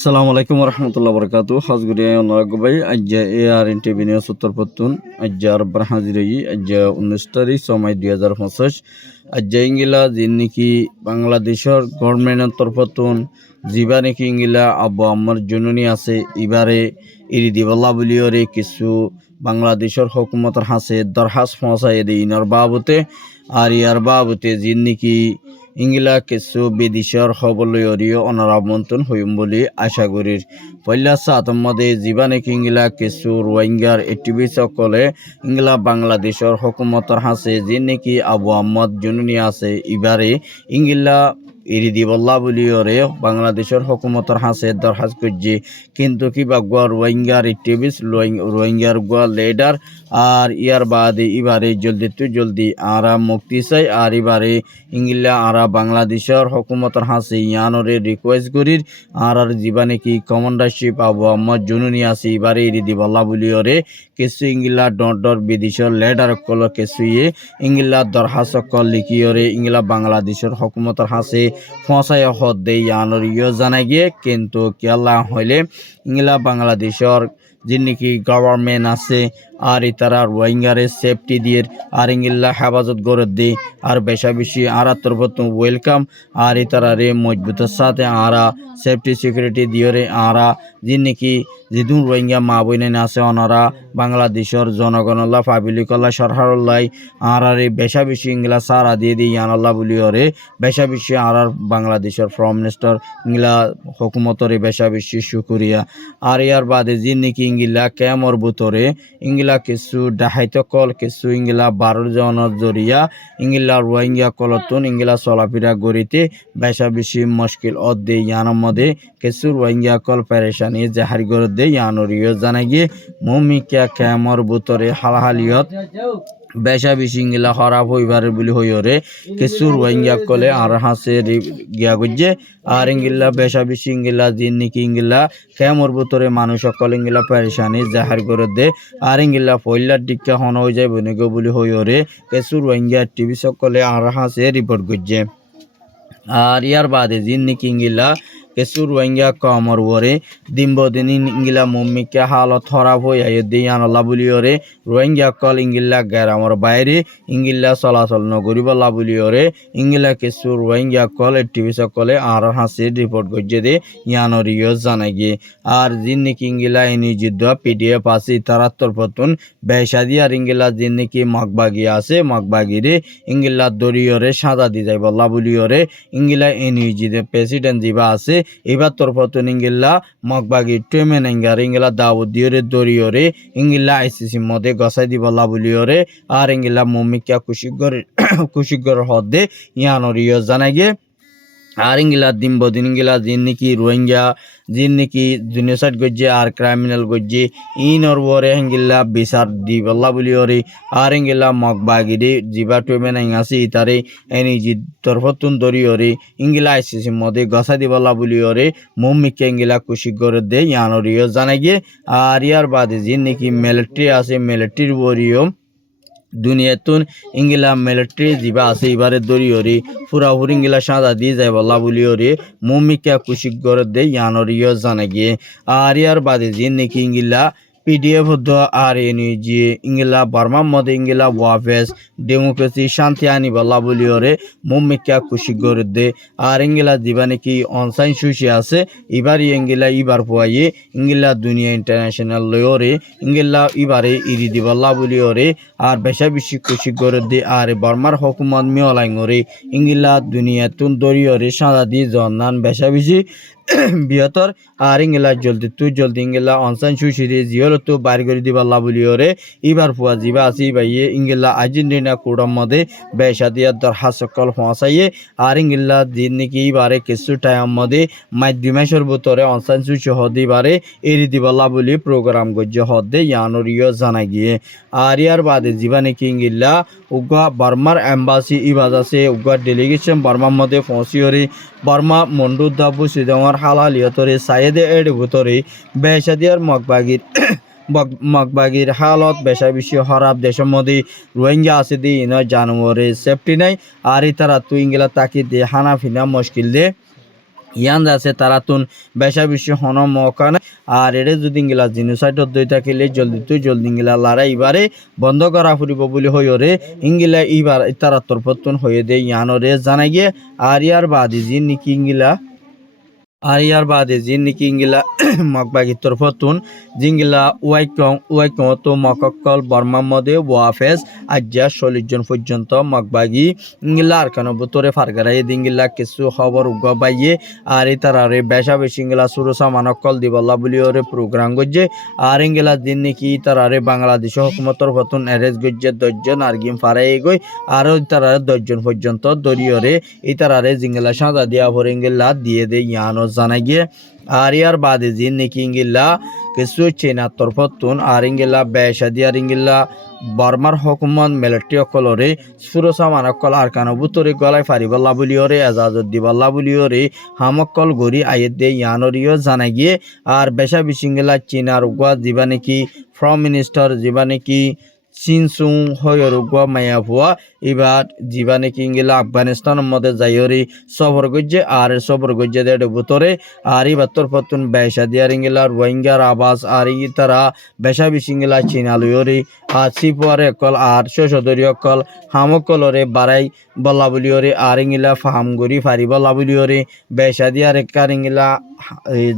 আসসালামু আলাইকুম রহমতুল্লাহ বরকাতু হাজগুড়িয়া নরগবাই আজ্জা ARN TV news উত্তরপত্তুন আজ্জা আরব্বার হাজিরাই আজ্জা 19 তারিখ 6 মাই 2025 আজ্জা ইংলা যিন নাকি বাংলাদেশের গভর্নমেন্টের তরফতুন যিবা নাকি ইংলা আব্বা আম্মার জননী আছে এবারে ইরি দিবাল্লা বলিওরে কিছু বাংলাদেশের হুকুমতের হাসে দরখাস্ত পৌঁছায় দেয় ইনার বাবতে আর ইয়ার বাবতে যিন নাকি ইংলা কিছু বিদেশের খবর লইয়রিও অনার আমন্ত্রণ হইম বলে আশা করি পয়লা সাতমদে জীবানেকি ইংলা কিছু রোহিঙ্গার অ্যাক্টিভিস্ট সকলে ইংলা বাংলাদেশের হুকুমতর হাসে যে নাকি আবু আহমদ জুনুনি আছে এবারে ইংলা এরি দিবল্লা বলিওরে বাংলাদেশের হুকুমতর হাসে দরখাস্ত করছে কিন্তু কিবা গোয়া রোহিঙ্গার অ্যাক্টিভিস্ট রোহিঙ্গার গোয়া লিডার আর ইয়ার বাদে এবারে জলদি আরা মুক্তি চাই আর এবারে ইংলা আরা বাংলাদেশের হুকুমতের হাসে ইয়ানরে রিকোয়েস্ট করির আর জীবানে কি কমান্ডারশিপ আবু আহমদ জুনুনি আছে এবারে এরি দিবল্লা বলিওরে কিছু ইংলা ডর বিদেশের লিডার কল কিছু ইংলা দরখাস্ত কল লিখিওরে ইংলা বাংলাদেশের হুকুমতের হাসে ফসায় হদ দেই ইয়ানর ইয় জানা গিয়ে কিন্তু কেলা হইলে ইংলা বাংলাদেশের যে নাকি গভর্নমেন্ট আছে আর তারা রোহিঙ্গারে সেফটি দিয়ে আর ইংলা হেফাজত করে দেয় আর বেশি আরা তরফত ওয়েলকাম আর তারা রে মজবুতের সাথে আরা সেফটি সিকিউরিটি দিয়ে রে আরা যে নাকি যেদিন রোহিঙ্গা মা বইনে আছে ওনারা বাংলাদেশের জনগণল্লা পাবলিকল্লা সরকারল্লাই আরে বেশি ইংলা সারা দিয়ে দিই ইয়ানল্লা বলিওরে বেশি আর বাংলাদেশের প্রাইম মিনিস্টার ইংলা হুকুমতরে বেশি শুকুরিয়া আর ইয়ার বাদে যে নাকি ইংলা কেমর বুতরে ইংলা কিছু ডাহাইত কল কিছু ইংলা 12 জনের জরিয়া ইংলা রোহিঙ্গা কলতুন ইংলা চলাফেরা গড়িতে বেশি মুশকিল অদে ইয়ানোর মধ্যে কিছু রোহিঙ্গা কল পেরেশানি জাহার করে দে ইয়ানোরিও জানা গিয়ে মমিকা কেমর বুতরে হালহালিয়ত বেশি ইংলা খারাপ হইবার বলে হইরে কিছু রোহিঙ্গা কলে আর হাসে গিয়া গুজে আর ইংলা বেশি ইংলা দিন নাকি ইংলা কেমর ভিতরে মানুষ সকল ইংলা পেরেশানি জাহার করে দে আর ইংলা পয়লার দিকে হন হয়ে যায় বনিগ বলে হইরে কিছু রোহিঙ্গা টিভি সকলে আর হাসে রিপোর্ট গুজে আর ইয়ার বাদে দিন নাকি ইংলা কিছু রোহিঙ্গা কমর ওরে দিন ইংলা মম্মিকে হালত খারাপ হয়ে দিয়ে আনলা বলিওরে রোহিঙ্গা কল ইংলা গ্রামের বাইরে ইংলা চলাচল নগরী বলা বলিওরে ইংলা কিছু রোহিঙ্গা কল টিভি সকলে আর হাসি রিপোর্ট করছে দে ইয়ানরিও জানা গিয়ে আর যিন নাকি ইংলা এনি যুদ্ধ PDF আছে তারা তরফতুন বেসাদি আর ইংলা যিন নাকি মগবাগি আছে মগবাগিরে ইংলা দরিয়রে সাজা দি যায় বলা বলিওরে ইংলা এনি যুদ্ধ প্রেসিডেন্ট জিবা আছে এবার তরফতুন ইংলা মগবাগি ট্রেমেন ইংগার ইংলা দাউদ দিওরে দরিয়রে ইংলা ICC মধ্যে গসাই দি বলা বলিওরে আর ইংলা মমিকা কুশিগর হদে ইয়ানরিও জানা গিয়ে আর ইংলা দিন ইংলা যিন নাকি রোহিঙ্গা যিন নাকি জুনিয়সাইড গজ্জে আর ক্রাইমিনাল গজ্জে ইনর ওরে ইংলা বিচার দি বল্লা বলিওরে আর ইংলা মগবাগিরে জিবা টুমেন আছে ইতারে এনি জি তরফতুন দরিওরে ইংলা ICC মধ্যে গসা দি বল্লা বলিওরে মমিকে ইংলা কুশি করে দে ইয়ানরিও জানা গিয়ে আর ইয়ার বাদে যিন নাকি মিলিটারি আছে মিলিটারির ওরিও দুনিয়াতুন ইংলা মিলিটারি জিবা আছে এবারে দরিয়রে পুরাপুরি ইংলা সাজা দিয়ে যায় বলা বলিওরে মমিকা কুশি করে দে ইয়ানরিও জানা গিয়ে আর ইয়ার বাদে যে নাকি ইংলা PDF আর এনজি ইংলা বার্মার মধ্যে ইংলা ওয়াফেস ডেমোক্রেসি শান্তি আনি বলা বলিওরে মমিকা কুশি করে দে আর ইংলা দিবা নাকি অনসাইন সুশি আছে এবার ইংলা পোয়াইয়ে ইংলা দুনিয়া ইন্টারন্যাশনাল লয়রে ইংলা এবারে ইরি দি বলা বলিওরে আর বেশি কুশি করে দে আর বার্মার হুকুমত মিয়লাইঙরে ইংলা দুনিয়া তুন দরিয়রে সাদা দি জন্নান বেশি বৃহত্তর আর ইংলা জলদি ইংলা অনসাইন সুশিরে জিয়লতো বাইর করে দিবা বলিওরে এবার পুয়া জিবা আসি বাইয়ে ইংলা আর্জেন্টিনা কোডম মধ্যে বেসাদিয়া দরখাস্ত কল পৌঁছাইয়ে আর ইংলা দিন নাকি এবারে কিছু টাইম মধ্যে মাধ্যমেশ্বর ভিতরে অনসাইন সুশি হদি বারে এরি দিবা বলি প্রোগ্রাম গজ্জে হদে ইয়ানরিও জানা গিয়ে আর ইয়ার বাদে জিবা নাকি ইংলা উগা বার্মার এম্বাসি ইবাজ আছে উগা ডেলিগেশন বার্মার মধ্যে পৌঁছিওরে বার্মা মন্ডু দাবু সিদমর হালালিয়তরে সাইদে এড ভিতরে বেসাদিয়ার মগবাগির হালত বেশি খারাপ দেশের মধ্যে রোহিঙ্গা আছে দি ইন জানুয়ারি সেফটি নাই আর তারা তুই ইংলা তাকি দে হানা ফিনা মুশকিল দে ইয়ান আছে তারা তুন বেশা বেশি হন মকান আর এরে যদি ইংলা জিনোসাইড দই থাকিলে জলদি ইংলা লারা ইবারে বন্ধ করা ফুরিব বলে হইরে ইংলা ইবার তারা তরফতুন হয়ে দে ইয়ানরে জানাই গিয়ে আর ইয়ার বাদে জিন নিকি ইংলা আর ইয়ার বাদে জিন নিকি ইংলা মকবাগি তরফতুন জিংলা ওয়াইকং তো মকক্কল বর্মা মদে ওয়াফেস আজ্জা 40 জন পর্যন্ত মকবাগি ইংলা আর কেন বুতরে ফারগারাই দিঙ্গিলা কিছু খবর উগাবাইয়ে আর ইতারারে বেশা বেশি ইংলা সুরসা মানক্কল দিবল্লা বলিওরে প্রোগ্রাম গজ্জে আর ইংলা দিন নিকি ইতারারে বাংলাদেশ হুকুমতর ফতুন এরেজ গজ্জে 10 জন আর গিম ফারাই গই আর ইতারারে 10 জন পর্যন্ত দরিয়রে ইতারারে জিংলা সাদা দিয়া ভরে ইংলা দিয়ে দে ইয়ানো জানাই গিয়ে আর ইয়ার বাদে জিন নিকি ইংলা কিছু চেনা তরফতুন আর ইংলা বেশা দিয়ার ইংলা বর্মার হকুমত মিলিটারি অকলরে সুরসা মানকল আর কানবুতরে গলায় ফারিবল্লা বলিওরে এজাজত দিবল্লা বলিওরে হামকল গড়ি আয়ের দে ইয়ানরিও জানাই গিয়ে আর বেশা বিশিংলা চীনার উগা যিবা নাকি ফ্রম মিনিস্টার যিবা নাকি চিনসুং হয়রুগা মায়া ভুয়া এবার যিবা নাকি ইংলা আফগানিস্তানের মধ্যে যাইরি সফর গজ্জে আর সফর গজ্জে দেড় বুতরে আর এবার তরফতুন বেশা দিয়ার ইংলা রোহিঙ্গার আবাস আর তারা বেশা বিশিংলা চীনালয়রি আর সিপুয়ারে কল আর শশদরীয় কল হামকলরে বাড়াই বল্লা বলিওরে আর ইংলা ফাহামগরি ফারি বল্লা বলিওরে বেশা দিয়ার একার ইংলা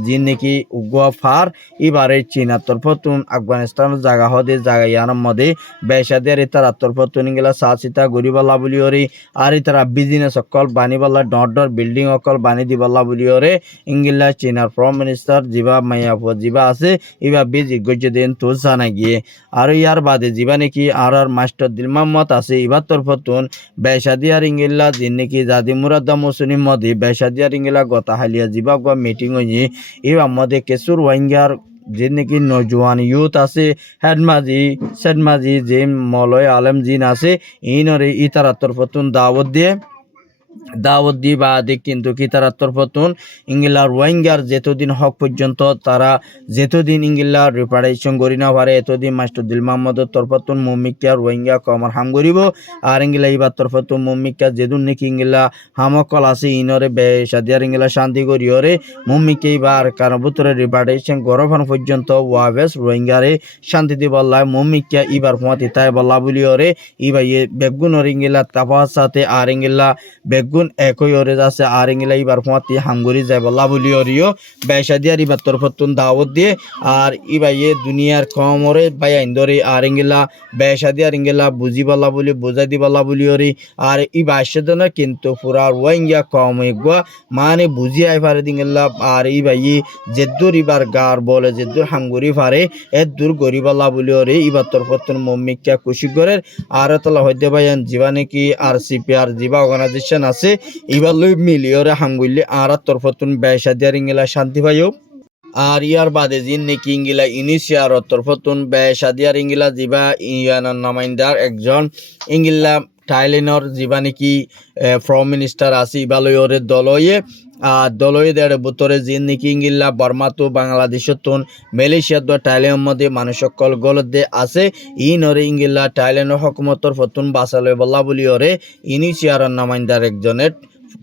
জিন নাকি উগুয়া ফার এবারে চীনা তরফতুন আফগানিস্তানের জায়গা হদে জায়গা ইয়ানোর মধ্যে বেশা দিয়ার তারা তরফতুন ইংলা সাচিতা গরিবাল্লা বলিওরে আর তারা বিজনেস অকল বানিবাল্লা ডর বিল্ডিং অকল বানি দিবাল্লা বলিওরে ইংলা চীনার প্রাইম মিনিস্টার জিবা মায়াফু জিবা আছে এবার বিজি গজ্জে দেন তো জানা গিয়ে আর ইয়ার বাদে জিবা নাকি আর মাস্টার দিল মোহাম্মদ আছে এবার তরফতুন বেশা দিয়ার ইংলা জিন নাকি জাদি মুরাদ্দা মুসলিম মধ্যে বেশা দিয়ার ইংলা গতা হালিয়া জিবা গা মিটিং হয়ে এবার মধ্যে কেসুর ওয়াইঙ্গার যে নাকি নজওয়ান ইউথ আছে সেডমাজি যে মলয় আলম জিন আছে ইনরে ইতারা তরফতুন দাওয়াত দি বাদে কিন্তু কি তারা তরফতুন ইংলার রোহিঙ্গার যেতদিন হক পর্যন্ত তারা যেতদিন ইংলার রিপারেশন করি না পারে এতদিন মাস্টার দিল মোহাম্মদের তরফতুন মুমিকা রোহিঙ্গা কমর হাম করিব আর ইংলা ইবার তরফতুন মুমিকা যেদুন নাকি ইংলা হামকল আছে ইনরে বেশাদিয়ার ইংলা শান্তি করিওরে মুমিকে ইবার কারণ বুতরে রিপারেশন গরফান পর্যন্ত ওয়াভেস রোহিঙ্গারে শান্তি দি বললায় মুমিকা ইবার হুয়াতি তাই বল্লা বলিওরে ইবার বেগুনর ইংলা তাপার সাথে আর ইংলা বেগুন একই ওরে আছে আর ইংলা ইবার ফুয়াতি হামগরি যাই বল্লা বলিওরিও বেশা দিয়ার ইবার তরফতুন দাওয়াত দিয়ে আর ইবাই দুনিয়ার কমরে বাই আইন্দরে আর ইংলা বেশা দিয়ার ইংলা বুঝি বল্লা বলি বুঝাই দি বল্লা বলিওরি আর ইবা আসেদন কিন্তু পুরা রোহিঙ্গা কম এগুয়া মানে বুঝি আই পারে দিংলা আর ইবাই যেদুর ইবার গার বলে যেদুর হামগরি পারে এদুর গরি বল্লা বলিওরি ইবার তরফতুন মম্মিকা খুশি করে আর তলা হইতে বাইন জিবা নাকি আর সিপিআর জিবা অর্গানাইজেশন আছে এবার লই মিলিয়রে হামগুলি আর তরফতুন বেশা দিয়ার ইংলা শান্তি পাইও আর ইয়ার বাদে জিন নাকি ইংলা ইনিশিয়ার তরফতুন বেশা দিয়ার ইংলা জিবা ইয়ানার নামাইন্দার একজন ইংলা থাইল্যান্ডর জিবা নাকি প্রাইম মিনিস্টার আছে ইবালয়রে দলয়ে আর দলয়ে দেড় বুতরে জিন নাকি ইংলা বর্মা তো বাংলাদেশতুন মালয়েশিয়া দো থাইল্যান্ডের মধ্যে মানুষ সকল গলদে আছে ইনরে ইংলা থাইল্যান্ডের হকুমতর ফতুন বাসালে বল্লা বলিওরে ইনিশিয়ার নামাইন্দার একজনের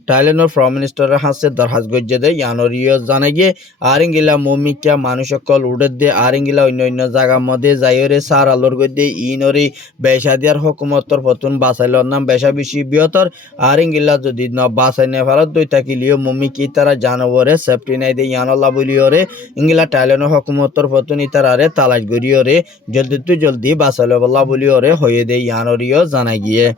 থাইল্যান্ডের প্রাইম মিনিস্টারের হাসে দরখাস্ত গজ্জে দেয় ইয়ানরিও জানে গিয়ে আর ইংলা মমিকা মানুষ সকল উড়ে দে আর ইংলা অন্য জায়গার মধ্যে যাইরে সার আলোর গদ্দে ইনরি বেশা দিয়ার হকুমতর ফতুন বাসাইলর নাম বেশা বেশি বৃহত্তর আর ইংলা যদি ন বাসাই নে ফেরত দই থাকিলিও মমিকি তারা জানবরে সেফটি নাই দে ইয়ানল্লা বলিওরে ইংলা থাইল্যান্ডের হকুমতর ফতুন ইতারারে তালাশ গরিওরে জলদি বাসাইল বল্লা বলিওরে হয়ে দে ইয়ানরিও জানা গিয়ে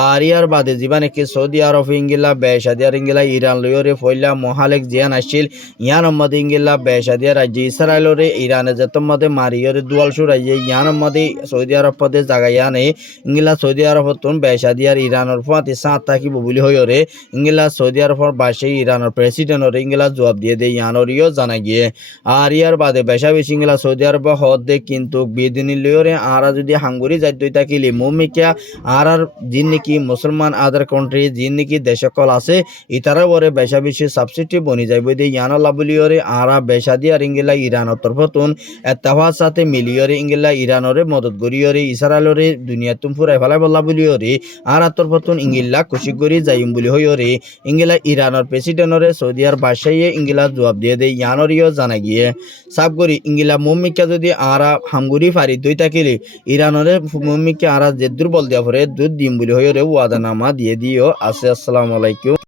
আর ইয়ার বাদে যিবা নাকি সৌদি আরব ইংলা বেশা দিয়ার ইংলা ইরান লইরে ফইলা মহালেক জিয়ান আসছিল ইয়ানোর মধ্যে ইংলা বেশা দিয়ার রাজ্য ইসরায়েলরে ইরানে যেতম মধ্যে মারিয়রে দুয়াল সুরাইয়ে ইয়ানোর মধ্যে সৌদি আরব পদে জায়গা ইয়ানে ইংলা সৌদি আরব হতুন বেশা দিয়ার ইরানের ফুয়াতি সাঁত থাকিব বলি হইরে ইংলা সৌদি আরবর বাসে ইরানের প্রেসিডেন্টরে ইংলা জবাব দিয়ে দেয় ইয়ানরিও জানা গিয়ে আর ইয়ার বাদে বেশা বেশি ইংলা সৌদি আরব হদে কিন্তু বিদিনী লইরে আরা যদি হাঙ্গুরি যাই দই থাকিলে মুমিকা আর জিন নাকি মুসলমান আদার কান্ট্রি যিন নাকি দেশকল আছে ইতারা ওরে বেশা বেশি সাবসিডি বনি যাইব দে ইয়ান লাবলিয়রে আরা বেশা দিয়া ইংলা ইরানের তরফতুন এত্তাফার সাথে মিলিয়রে ইংলা ইরানরে মদত গরিয়রে ইসরায়েলরে দুনিয়া তুম ফুরাই ফেলাই বল্লা বলিয়রে আর তরফতুন ইংলা খুশি করি যাইম বলি হইয়রে ইংলা ইরানের প্রেসিডেন্টরে সৌদি আর বাদশাহে ইংলা জবাব দিয়ে দে ইয়ানরিও জানা গিয়ে সাব করি ইংলা মুমিকা যদি আরা হামগুরি ফারি দই থাকিলে ইরানরে মুমিকে আরা যে দুর্বল দিয়া পরে দুধ দিম বলি হইয়রে ওয়াদা নামা দিয়ে দিও আছে। আসসালামু আলাইকুম।